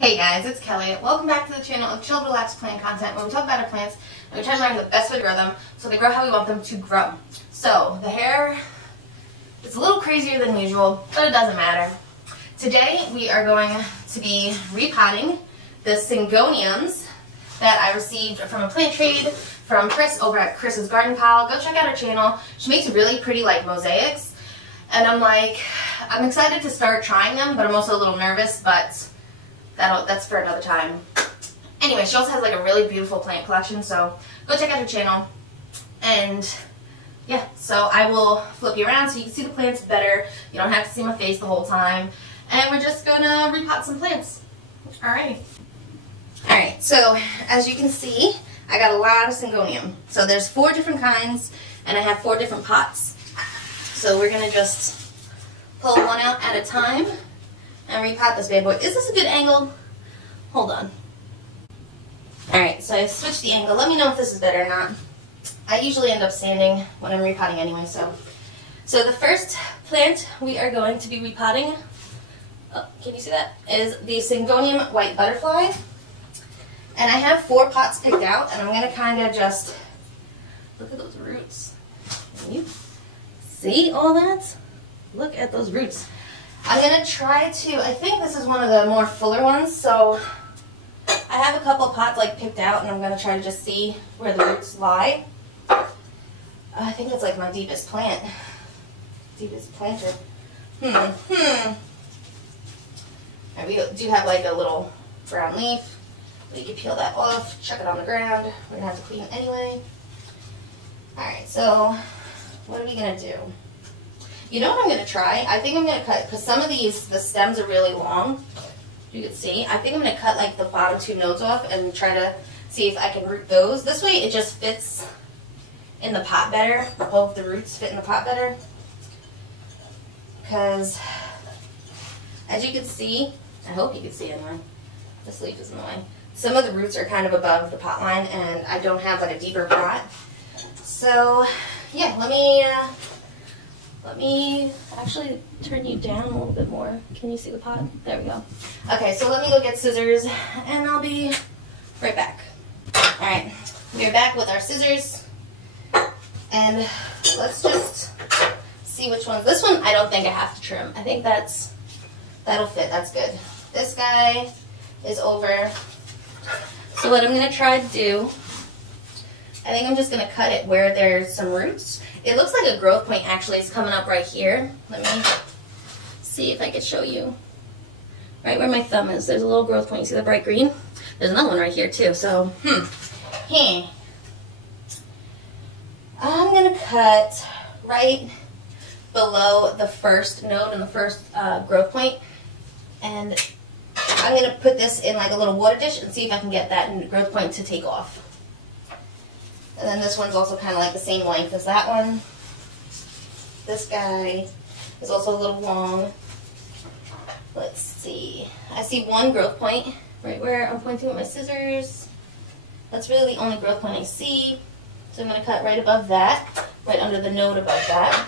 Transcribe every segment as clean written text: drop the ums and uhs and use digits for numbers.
Hey guys, it's Kelly. Welcome back to the channel of Chill, Relax Plant content where we talk about our plants and we try to learn the best way to grow them so they grow how we want them to grow. So, the hair is a little crazier than usual, but it doesn't matter. Today we are going to be repotting the Syngoniums that I received from a plant trade from Chris over at Chris's Garden Pile. Go check out her channel. She makes really pretty like mosaics. And I'm excited to start trying them, but I'm also a little nervous, but that's for another time. Anyway, she also has like a really beautiful plant collection, so go check out her channel. And yeah, so I will flip you around so you can see the plants better. You don't have to see my face the whole time. And we're just gonna repot some plants. Alright. Alright, so as you can see, I got a lot of Syngonium. So there's 4 different kinds, and I have 4 different pots. So we're gonna just pull one out at a time and repot this bad boy. Is this a good angle? Hold on. Alright, so I switched the angle. Let me know if this is better or not. I usually end up standing when I'm repotting anyway, so. So the first plant we are going to be repotting, oh, can you see that? Is the Syngonium White Butterfly. And I have 4 pots picked out, and I'm going to kind of just, look at those roots. Can you see all that? Look at those roots. I'm going to try to, I think this is one of the more fuller ones, so I have a couple pots like picked out, and I'm going to try to just see where the roots lie. I think it's like my deepest plant. Deepest planter. Right, we do have like a little brown leaf. You can peel that off, chuck it on the ground. We're going to have to clean it anyway. Alright, so what are we going to do? You know what I'm going to try? I think I'm going to cut, because some of these, the stems are really long. You can see. I think I'm going to cut like the bottom 2 nodes off and try to see if I can root those. This way it just fits in the pot better. Both the roots fit in the pot better. Because as you can see, I hope you can see anyway. This leaf is in the way. Some of the roots are kind of above the pot line, and I don't have like a deeper pot. So yeah, let me actually turn you down a little bit more. Can you see the pot? There we go. Okay, so let me go get scissors, and I'll be right back. Alright, we're back with our scissors, and let's just see which ones. This one I don't think I have to trim. I think that'll fit. That's good. This guy is over. So what I'm going to try to do, I think I'm just going to cut it where there's some roots. It looks like a growth point actually is coming up right here. Let me see if I can show you. Right where my thumb is, there's a little growth point. You see the bright green? There's another one right here too. So, I'm going to cut right below the first node and the first growth point. And I'm going to put this in like a little water dish and see if I can get that growth point to take off. And then this one's also kind of like the same length as that one. This guy is also a little long. Let's see. I see one growth point right where I'm pointing with my scissors. That's really the only growth point I see. So I'm going to cut right above that, right under the node above that.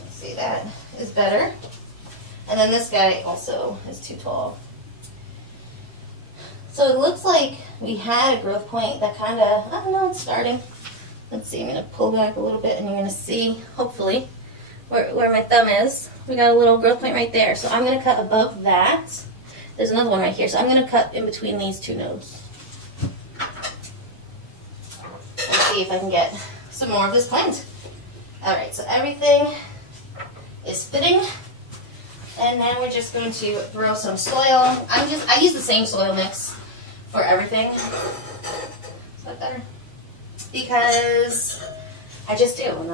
Let's see, that is better. And then this guy also is too tall. So it looks like we had a growth point that kind of, I don't know, it's starting. Let's see, I'm going to pull back a little bit and you're going to see, hopefully, where my thumb is. We got a little growth point right there. So I'm going to cut above that. There's another one right here. So I'm going to cut in between these 2 nodes. And see if I can get some more of this plant. Alright, so everything is fitting. And then we're just going to throw some soil. I use the same soil mix for everything. Is that better? Because I just do, and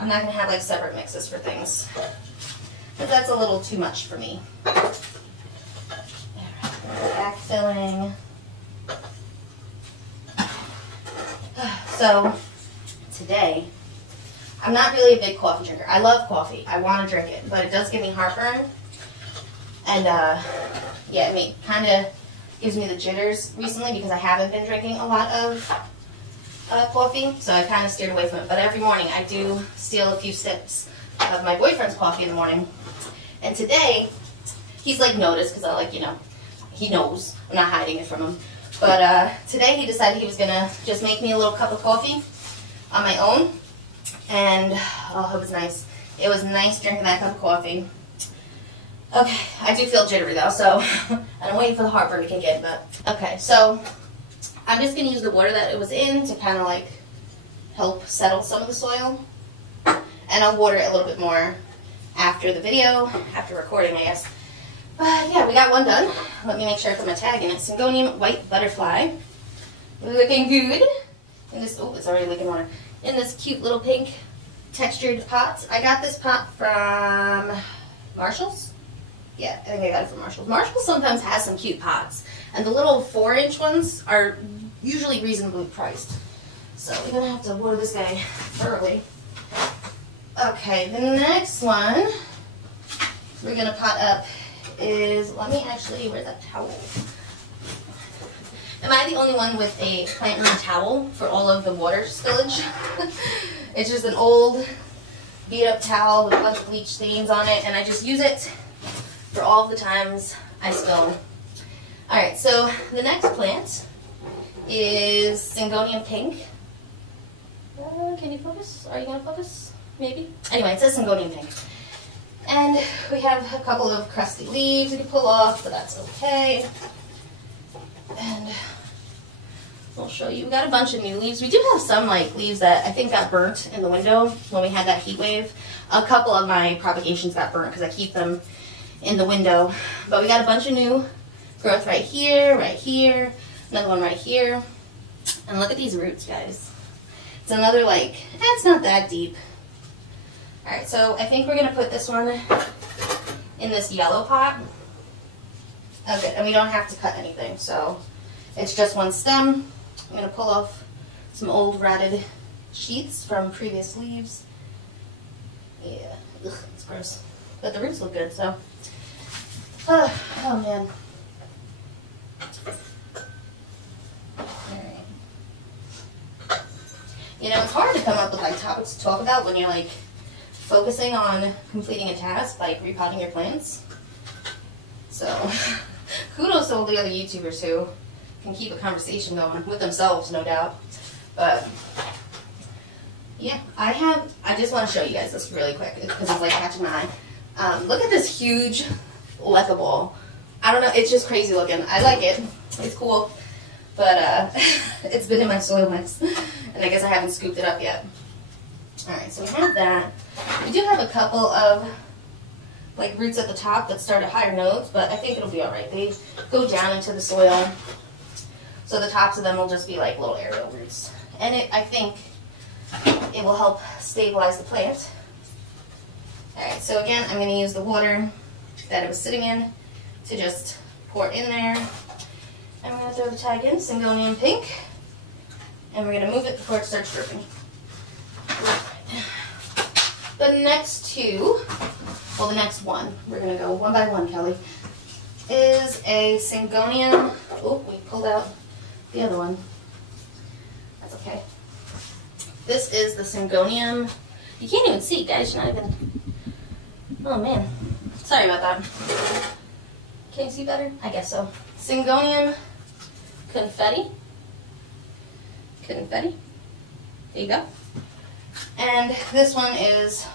I'm not going to have like separate mixes for things. But that's a little too much for me. Backfilling. So, today, I'm not really a big coffee drinker. I love coffee. I want to drink it, but it does give me heartburn. And, yeah, it kind of gives me the jitters recently because I haven't been drinking a lot of coffee, so I kind of steered away from it. But every morning I do steal a few sips of my boyfriend's coffee in the morning. And today, he's like noticed because I like, you know, he knows. I'm not hiding it from him. But today he decided he was gonna just make me a little cup of coffee on my own. And oh, it was nice. It was nice drinking that cup of coffee. Okay, I do feel jittery though, so I'm waiting for the heartburn to kick in. But okay, so I'm just gonna use the water that it was in to kind of like help settle some of the soil. And I'll water it a little bit more after the video, after recording, I guess. But yeah, we got one done. Let me make sure I put my tag in it. Syngonium White Butterfly. Looking good. In this, oh, it's already leaking water. In this cute little pink textured pot. I got this pot from Marshall's. Yeah, I think I got it from Marshall's. Marshall's sometimes has some cute pots. And the little 4-inch ones are usually reasonably priced. So we're going to have to water this guy thoroughly. Okay, the next one we're going to pot up is, let me actually, where's that towel? Am I the only one with a plant room towel for all of the water spillage? It's just an old beat up towel with a bunch of bleach stains on it, and I just use it for all of the times I spill. Alright, so the next plant is Syngonium Pink. Can you focus? Are you going to focus? Maybe? Anyway, it says Syngonium Pink. And we have a couple of crusty leaves we can pull off, but that's okay. And I'll show you. We got a bunch of new leaves. We do have some like leaves that I think got burnt in the window when we had that heat wave. A couple of my propagations got burnt because I keep them in the window. But we got a bunch of new growth right here, another one right here. And look at these roots, guys. It's another like, it's not that deep. Alright, so I think we're going to put this one in this yellow pot. Okay, and we don't have to cut anything, so it's just one stem. I'm going to pull off some old rotted sheaths from previous leaves. Yeah, ugh, it's gross. But the roots look good, so. Oh man. Alright. You know, it's hard to come up with like topics to talk about when you're like focusing on completing a task, like repotting your plants. So, kudos to all the other YouTubers who can keep a conversation going with themselves, no doubt. But yeah, I just want to show you guys this really quick because it's like catching my eye. Look at this huge Lecca ball. I don't know, it's just crazy looking. I like it. It's cool. But it's been in my soil mix, and I guess I haven't scooped it up yet. Alright, so we have that. We do have a couple of like roots at the top that start at higher nodes, but I think it'll be alright. They go down into the soil, so the tops of them will just be like little aerial roots. And I think it will help stabilize the plant. Alright, so again, I'm going to use the water that it was sitting in to just pour it in there. And we're going to throw the tag in, Syngonium Pink, and we're going to move it before it starts dripping. The next two, well the next one, we're going to go one by one, Kelly, is a Syngonium, oh, we pulled out the other one. That's okay. This is the Syngonium, you can't even see, guys, you're not even, oh man, sorry about that. Can you see better? I guess so. Syngonium Confetti. There you go. And this one is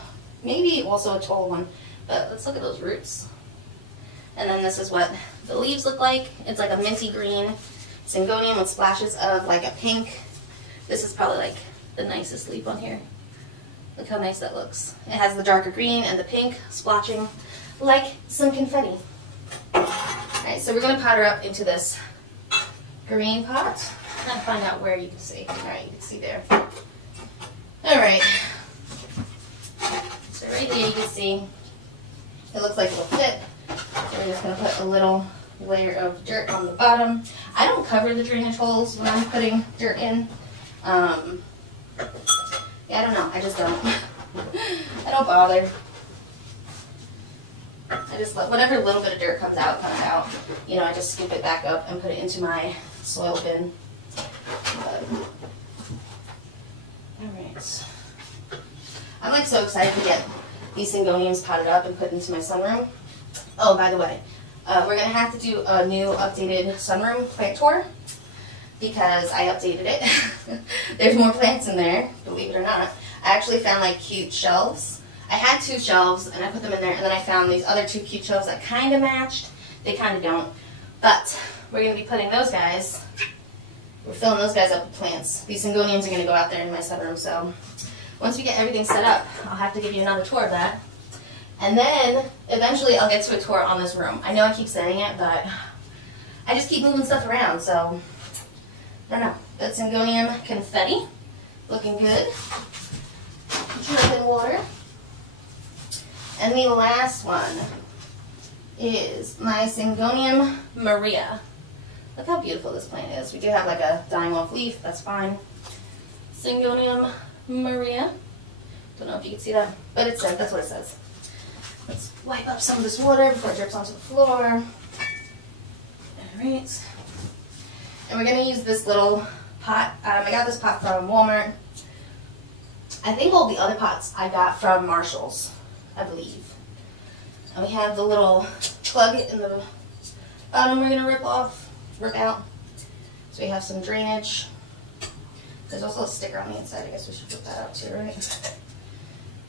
maybe also a tall one, but let's look at those roots. And then this is what the leaves look like. It's like a minty green Syngonium with splashes of like a pink. This is probably like the nicest leaf on here. Look how nice that looks. It has the darker green and the pink splotching like some confetti. Alright, so we're going to powder up into this green pot. I'm trying to find out where you can see. Alright, you can see there. Alright. So right there you can see it looks like it'll fit. So we're just going to put a little layer of dirt on the bottom. I don't cover the drainage holes when I'm putting dirt in. Yeah, I don't know. I just don't. I don't bother. I just let whatever little bit of dirt comes out. You know, I just scoop it back up and put it into my soil bin. Alright. I'm like so excited to get these Syngoniums potted up and put into my sunroom. Oh, by the way, We're going to have to do a new updated sunroom plant tour because I updated it. There's more plants in there, believe it or not. I actually found like cute shelves. I had 2 shelves and I put them in there, and then I found these other 2 cute shelves that kind of matched. They kind of don't. But we're going to be putting those guys, we're filling those guys up with plants. These Syngoniums are going to go out there in my sunroom, so once we get everything set up, I'll have to give you another tour of that. And then, eventually, I'll get to a tour on this room. I know I keep saying it, but I just keep moving stuff around, so I don't know. That Syngonium confetti, looking good. Dripping water. And the last one is my Syngonium Maria. Look how beautiful this plant is. We do have like a dying off leaf, that's fine. Syngonium Maria. Don't know if you can see that, but it says, that's what it says. Let's wipe up some of this water before it drips onto the floor. Alright. And we're going to use this little pot. I got this pot from Walmart. I think all the other pots I got from Marshall's, I believe. And we have the little plug in the bottom we're going to rip out. So we have some drainage. There's also a sticker on the inside. I guess we should put that out too, right?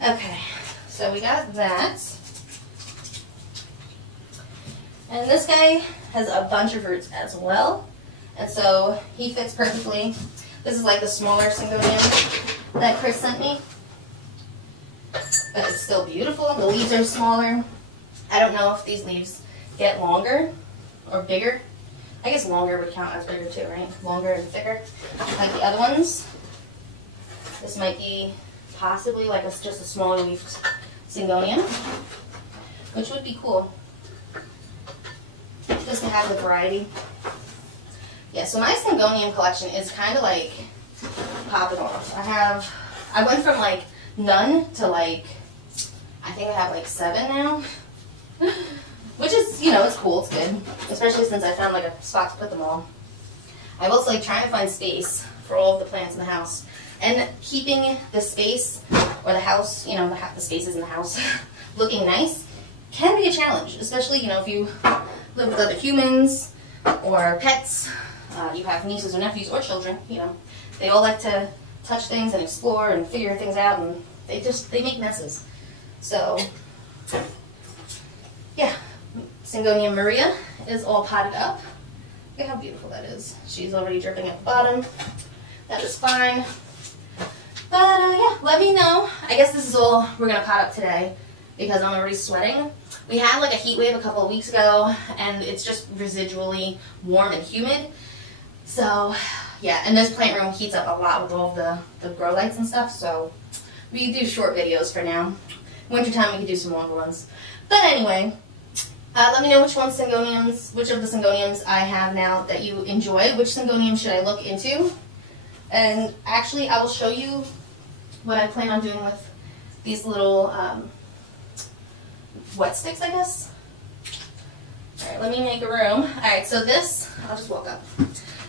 Okay, so we got that. And this guy has a bunch of roots as well. And so he fits perfectly. This is like the smaller Syngonium that Chris sent me. But it's still beautiful. The leaves are smaller. I don't know if these leaves get longer or bigger. I guess longer would count as bigger too, right? Longer and thicker, like the other ones. This might be possibly like just a smaller leafed Syngonium, which would be cool, just to have the variety. Yeah, so my Syngonium collection is kind of like popping off. I went from like none to like, I think I have like 7 now. Which is, you know, it's cool, it's good. Especially since I found like a spot to put them all. I was like trying to find space for all of the plants in the house. And keeping the space, or the house, you know, the spaces in the house, looking nice can be a challenge. Especially, you know, if you live with other humans or pets, you have nieces or nephews or children, you know. They all like to touch things and explore and figure things out, and they make messes. So, yeah. Syngonium Maria is all potted up. Look at how beautiful that is. She's already dripping at the bottom. That is fine. But yeah, let me know. I guess this is all we're going to pot up today because I'm already sweating. We had like a heat wave a couple of weeks ago, and it's just residually warm and humid. So yeah, and this plant room heats up a lot with all of the grow lights and stuff, so we do short videos for now. Wintertime we could do some longer ones. But anyway, let me know which of the Syngoniums I have now that you enjoy. Which Syngonium should I look into? And actually, I will show you what I plan on doing with these little wet sticks, I guess. Alright, let me make a room. Alright, so this, I'll just walk up.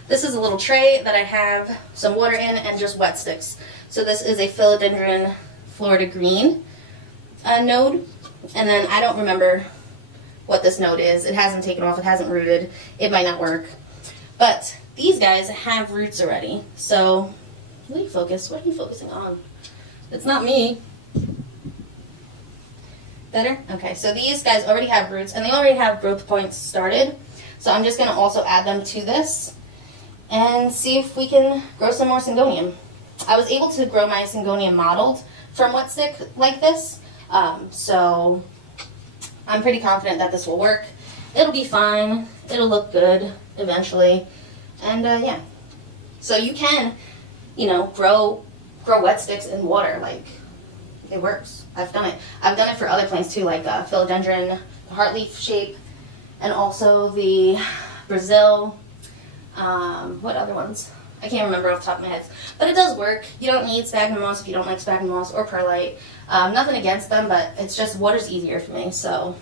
This is a little tray that I have some water in and just wet sticks. So this is a Philodendron Florida Green node. And then I don't remember what this node is. It hasn't taken off, it hasn't rooted, it might not work. But these guys have roots already. So, will you focus? What are you focusing on? It's not me. Better? Okay, so these guys already have roots, and they already have growth points started. So I'm just going to also add them to this and see if we can grow some more Syngonium. I was able to grow my Syngonium modeled from wet stick like this. So I'm pretty confident that this will work. It'll be fine. It'll look good eventually. And yeah. So you can, you know, grow wet sticks in water. Like, it works. I've done it. I've done it for other plants too, like Philodendron, the heart leaf shape, and also the Brazil. What other ones? I can't remember off the top of my head. But it does work. You don't need sphagnum moss if you don't like sphagnum moss or perlite. Nothing against them, but it's just water's easier for me. So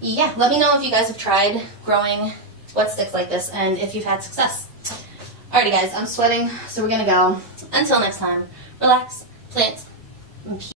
yeah, let me know if you guys have tried growing wet sticks like this and if you've had success. Alrighty guys, I'm sweating, so we're gonna go. Until next time, relax, plant, and peace.